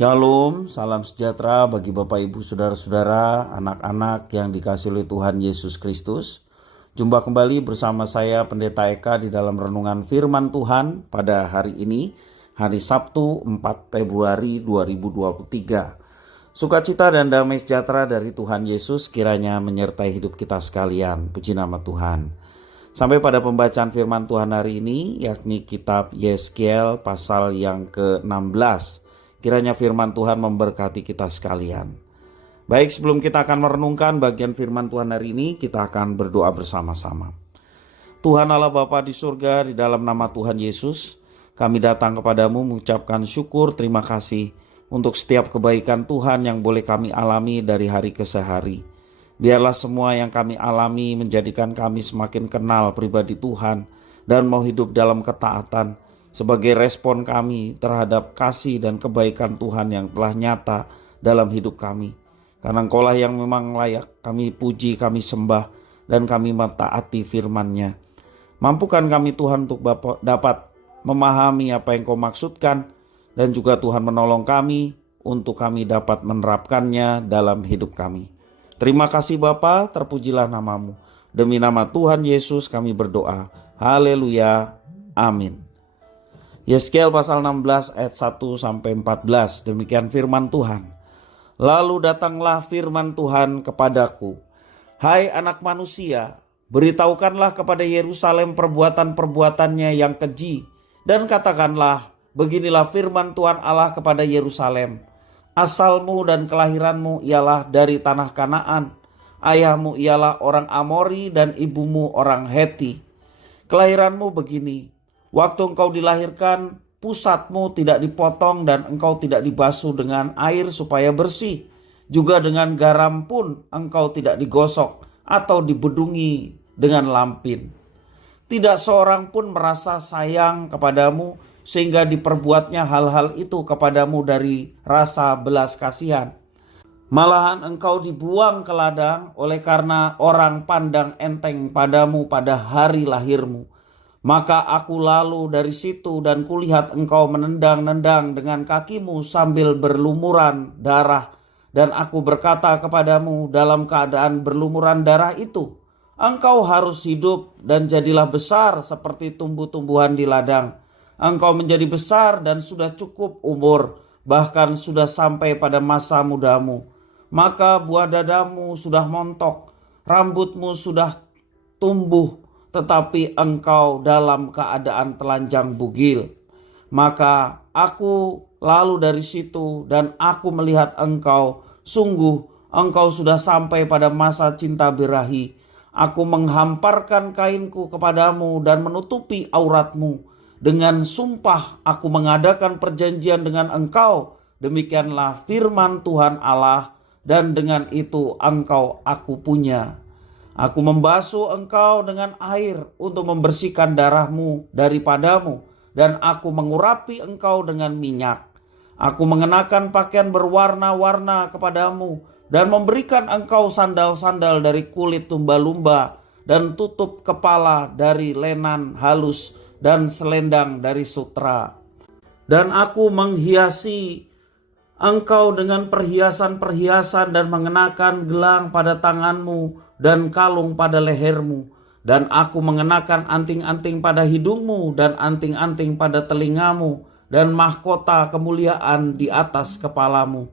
Shalom, salam sejahtera bagi Bapak Ibu Saudara-saudara, anak-anak yang dikasihi oleh Tuhan Yesus Kristus. Jumpa kembali bersama saya Pendeta Eka di dalam renungan firman Tuhan pada hari ini, hari Sabtu 4 Februari 2023. Sukacita dan damai sejahtera dari Tuhan Yesus kiranya menyertai hidup kita sekalian. Puji nama Tuhan. Sampai pada pembacaan firman Tuhan hari ini, yakni kitab Yeskiel pasal yang ke-16. Kiranya firman Tuhan memberkati kita sekalian. Baik, sebelum kita akan merenungkan bagian firman Tuhan hari ini, kita akan berdoa bersama-sama. Tuhan Allah Bapa di surga, di dalam nama Tuhan Yesus, kami datang kepadamu mengucapkan syukur, terima kasih untuk setiap kebaikan Tuhan yang boleh kami alami dari hari ke hari. Biarlah semua yang kami alami menjadikan kami semakin kenal pribadi Tuhan dan mau hidup dalam ketaatan sebagai respon kami terhadap kasih dan kebaikan Tuhan yang telah nyata dalam hidup kami. Karena Engkaulah yang memang layak kami puji, kami sembah, dan kami mentaati firman-Nya. Mampukan kami Tuhan untuk dapat memahami apa yang Kau maksudkan, dan juga Tuhan menolong kami untuk kami dapat menerapkannya dalam hidup kami. Terima kasih Bapa, terpujilah nama-Mu. Demi nama Tuhan Yesus kami berdoa. Haleluya. Amin. Yeskiel pasal 16 ayat 1-14, demikian firman Tuhan. Lalu datanglah firman Tuhan kepadaku, hai anak manusia, beritahukanlah kepada Yerusalem perbuatan-perbuatannya yang keji, dan katakanlah, beginilah firman Tuhan Allah kepada Yerusalem, asalmu dan kelahiranmu ialah dari tanah Kanaan, ayahmu ialah orang Amori dan ibumu orang Heti. Kelahiranmu begini, waktu engkau dilahirkan, pusatmu tidak dipotong dan engkau tidak dibasuh dengan air supaya bersih. Juga dengan garam pun engkau tidak digosok atau dibedungi dengan lampin. Tidak seorang pun merasa sayang kepadamu sehingga diperbuatnya hal-hal itu kepadamu dari rasa belas kasihan. Malahan engkau dibuang ke ladang oleh karena orang pandang enteng padamu pada hari lahirmu. Maka aku lalu dari situ dan kulihat engkau menendang-nendang dengan kakimu sambil berlumuran darah. Dan aku berkata kepadamu dalam keadaan berlumuran darah itu, engkau harus hidup dan jadilah besar seperti tumbuh-tumbuhan di ladang. Engkau menjadi besar dan sudah cukup umur, bahkan sudah sampai pada masa mudamu. Maka buah dadamu sudah montok, rambutmu sudah tumbuh, tetapi engkau dalam keadaan telanjang bugil. Maka aku lalu dari situ dan aku melihat engkau, sungguh engkau sudah sampai pada masa cinta birahi. Aku menghamparkan kainku kepadamu dan menutupi auratmu. Dengan sumpah aku mengadakan perjanjian dengan engkau. Demikianlah firman Tuhan Allah, dan dengan itu engkau aku punya. Aku membasuh engkau dengan air untuk membersihkan darahmu daripadamu, dan aku mengurapi engkau dengan minyak. Aku mengenakan pakaian berwarna-warna kepadamu, dan memberikan engkau sandal-sandal dari kulit lumba-lumba, dan tutup kepala dari lenan halus, dan selendang dari sutra. Dan aku menghiasi engkau dengan perhiasan-perhiasan dan mengenakan gelang pada tanganmu dan kalung pada lehermu. Dan aku mengenakan anting-anting pada hidungmu dan anting-anting pada telingamu dan mahkota kemuliaan di atas kepalamu.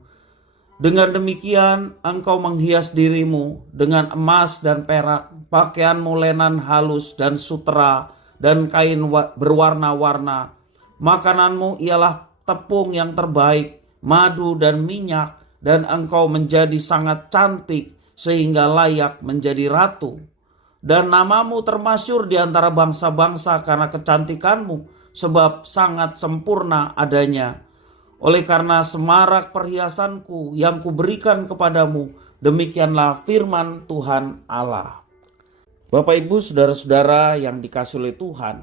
Dengan demikian engkau menghias dirimu dengan emas dan perak, pakaianmu lenan halus dan sutra dan kain berwarna-warna. Makananmu ialah tepung yang terbaik, madu dan minyak, dan engkau menjadi sangat cantik sehingga layak menjadi ratu. Dan namamu termasyur di antara bangsa-bangsa karena kecantikanmu, sebab sangat sempurna adanya. Oleh karena semarak perhiasanku yang kuberikan kepadamu, demikianlah firman Tuhan Allah. Bapak Ibu saudara-saudara yang dikasihi oleh Tuhan,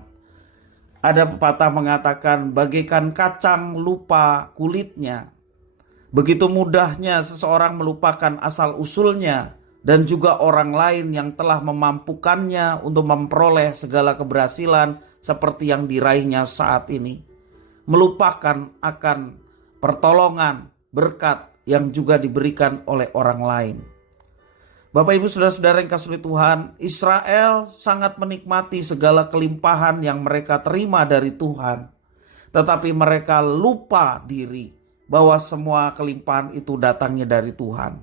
ada pepatah mengatakan bagaikan kacang lupa kulitnya. Begitu mudahnya seseorang melupakan asal-usulnya dan juga orang lain yang telah memampukannya untuk memperoleh segala keberhasilan seperti yang diraihnya saat ini. Melupakan akan pertolongan, berkat yang juga diberikan oleh orang lain. Bapak Ibu Saudara-saudara yang kasih Tuhan, Israel sangat menikmati segala kelimpahan yang mereka terima dari Tuhan. Tetapi mereka lupa diri bahwa semua kelimpahan itu datangnya dari Tuhan.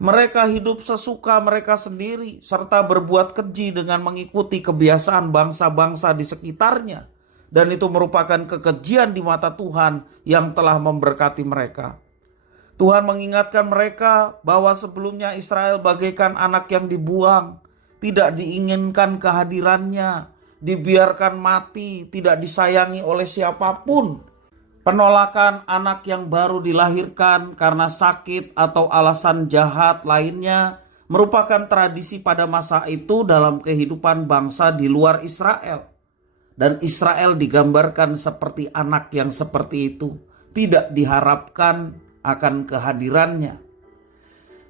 Mereka hidup sesuka mereka sendiri serta berbuat keji dengan mengikuti kebiasaan bangsa-bangsa di sekitarnya. Dan itu merupakan kekejian di mata Tuhan yang telah memberkati mereka. Tuhan mengingatkan mereka bahwa sebelumnya Israel bagaikan anak yang dibuang, tidak diinginkan kehadirannya, dibiarkan mati, tidak disayangi oleh siapapun. Penolakan anak yang baru dilahirkan karena sakit atau alasan jahat lainnya merupakan tradisi pada masa itu dalam kehidupan bangsa di luar Israel. Dan Israel digambarkan seperti anak yang seperti itu, tidak diharapkan akan kehadirannya.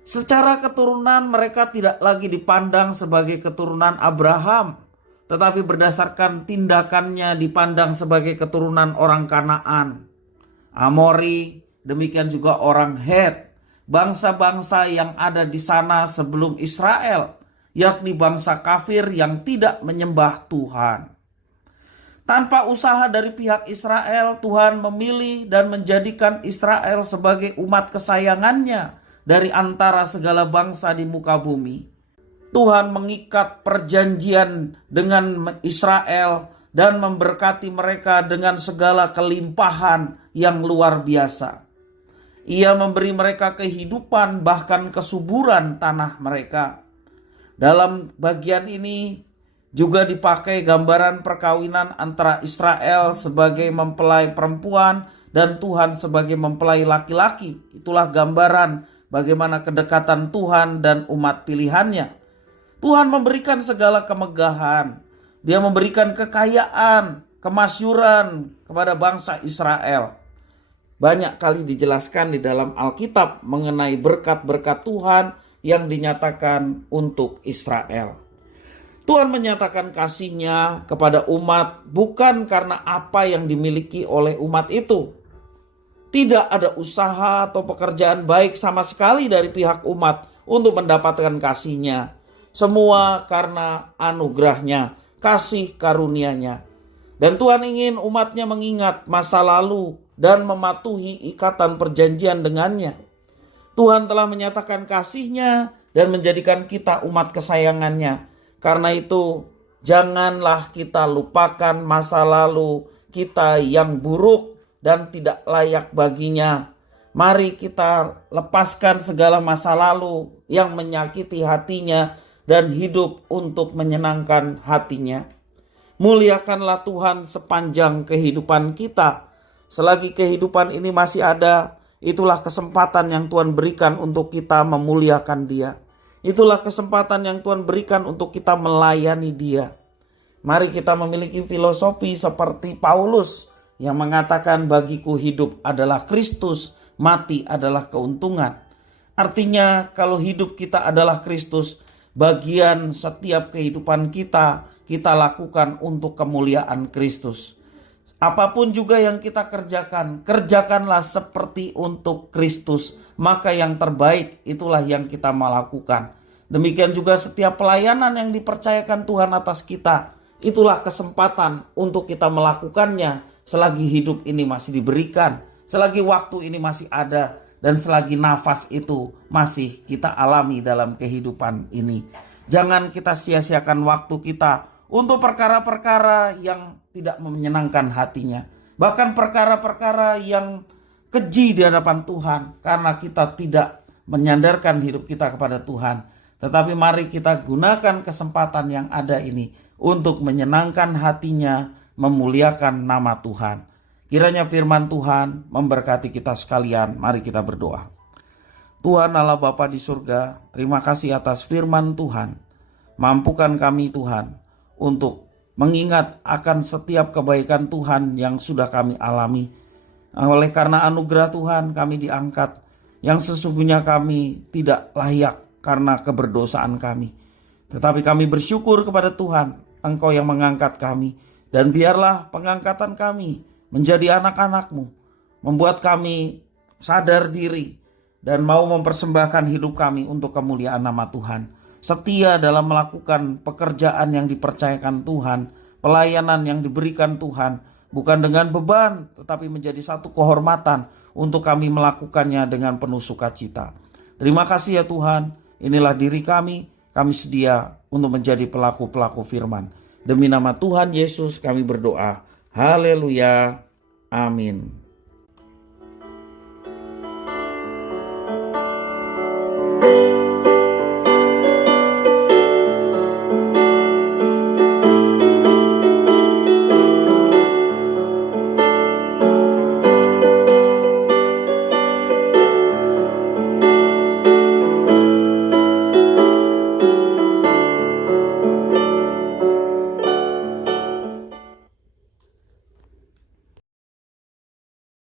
Secara keturunan mereka tidak lagi dipandang sebagai keturunan Abraham, tetapi berdasarkan tindakannya dipandang sebagai keturunan orang Kanaan, Amori, demikian juga orang Het, bangsa-bangsa yang ada di sana sebelum Israel, yakni bangsa kafir yang tidak menyembah Tuhan. Tanpa usaha dari pihak Israel, Tuhan memilih dan menjadikan Israel sebagai umat kesayangannya dari antara segala bangsa di muka bumi. Tuhan mengikat perjanjian dengan Israel dan memberkati mereka dengan segala kelimpahan yang luar biasa. Ia memberi mereka kehidupan bahkan kesuburan tanah mereka. Dalam bagian ini juga dipakai gambaran perkawinan antara Israel sebagai mempelai perempuan dan Tuhan sebagai mempelai laki-laki. Itulah gambaran bagaimana kedekatan Tuhan dan umat pilihannya. Tuhan memberikan segala kemegahan. Dia memberikan kekayaan, kemasyuran kepada bangsa Israel. Banyak kali dijelaskan di dalam Alkitab mengenai berkat-berkat Tuhan yang dinyatakan untuk Israel. Tuhan menyatakan kasih-Nya kepada umat bukan karena apa yang dimiliki oleh umat itu. Tidak ada usaha atau pekerjaan baik sama sekali dari pihak umat untuk mendapatkan kasih-Nya. Semua karena anugerah-Nya, kasih karunia-Nya. Dan Tuhan ingin umat-Nya mengingat masa lalu dan mematuhi ikatan perjanjian dengannya. Tuhan telah menyatakan kasih-Nya dan menjadikan kita umat kesayangan-Nya. Karena itu janganlah kita lupakan masa lalu kita yang buruk dan tidak layak baginya. Mari kita lepaskan segala masa lalu yang menyakiti hatinya dan hidup untuk menyenangkan hatinya. Muliakanlah Tuhan sepanjang kehidupan kita. Selagi kehidupan ini masih ada, itulah kesempatan yang Tuhan berikan untuk kita memuliakan Dia. Itulah kesempatan yang Tuhan berikan untuk kita melayani Dia. Mari kita memiliki filosofi seperti Paulus yang mengatakan bagiku hidup adalah Kristus, mati adalah keuntungan. Artinya kalau hidup kita adalah Kristus, bagian setiap kehidupan kita lakukan untuk kemuliaan Kristus. Apapun juga yang kita kerjakan, kerjakanlah seperti untuk Kristus. Maka yang terbaik itulah yang kita melakukan. Demikian juga setiap pelayanan yang dipercayakan Tuhan atas kita, itulah kesempatan untuk kita melakukannya selagi hidup ini masih diberikan, selagi waktu ini masih ada, dan selagi nafas itu masih kita alami dalam kehidupan ini. Jangan kita sia-siakan waktu kita untuk perkara-perkara yang tidak menyenangkan hatinya. Bahkan perkara-perkara yang keji di hadapan Tuhan, karena kita tidak menyandarkan hidup kita kepada Tuhan. Tetapi mari kita gunakan kesempatan yang ada ini untuk menyenangkan hatinya, memuliakan nama Tuhan. Kiranya firman Tuhan memberkati kita sekalian. Mari kita berdoa. Tuhan Allah Bapa di surga, terima kasih atas firman Tuhan. Mampukan kami Tuhan untuk mengingat akan setiap kebaikan Tuhan yang sudah kami alami. Oleh karena anugerah Tuhan kami diangkat, yang sesungguhnya kami tidak layak karena keberdosaan kami. Tetapi kami bersyukur kepada Tuhan, Engkau yang mengangkat kami. Dan biarlah pengangkatan kami menjadi anak-anak-Mu, membuat kami sadar diri, dan mau mempersembahkan hidup kami untuk kemuliaan nama Tuhan. Setia dalam melakukan pekerjaan yang dipercayakan Tuhan, pelayanan yang diberikan Tuhan, bukan dengan beban, tetapi menjadi satu kehormatan untuk kami melakukannya dengan penuh sukacita. Terima kasih ya Tuhan, inilah diri kami sedia untuk menjadi pelaku-pelaku firman. Demi nama Tuhan Yesus kami berdoa. Haleluya. Amin.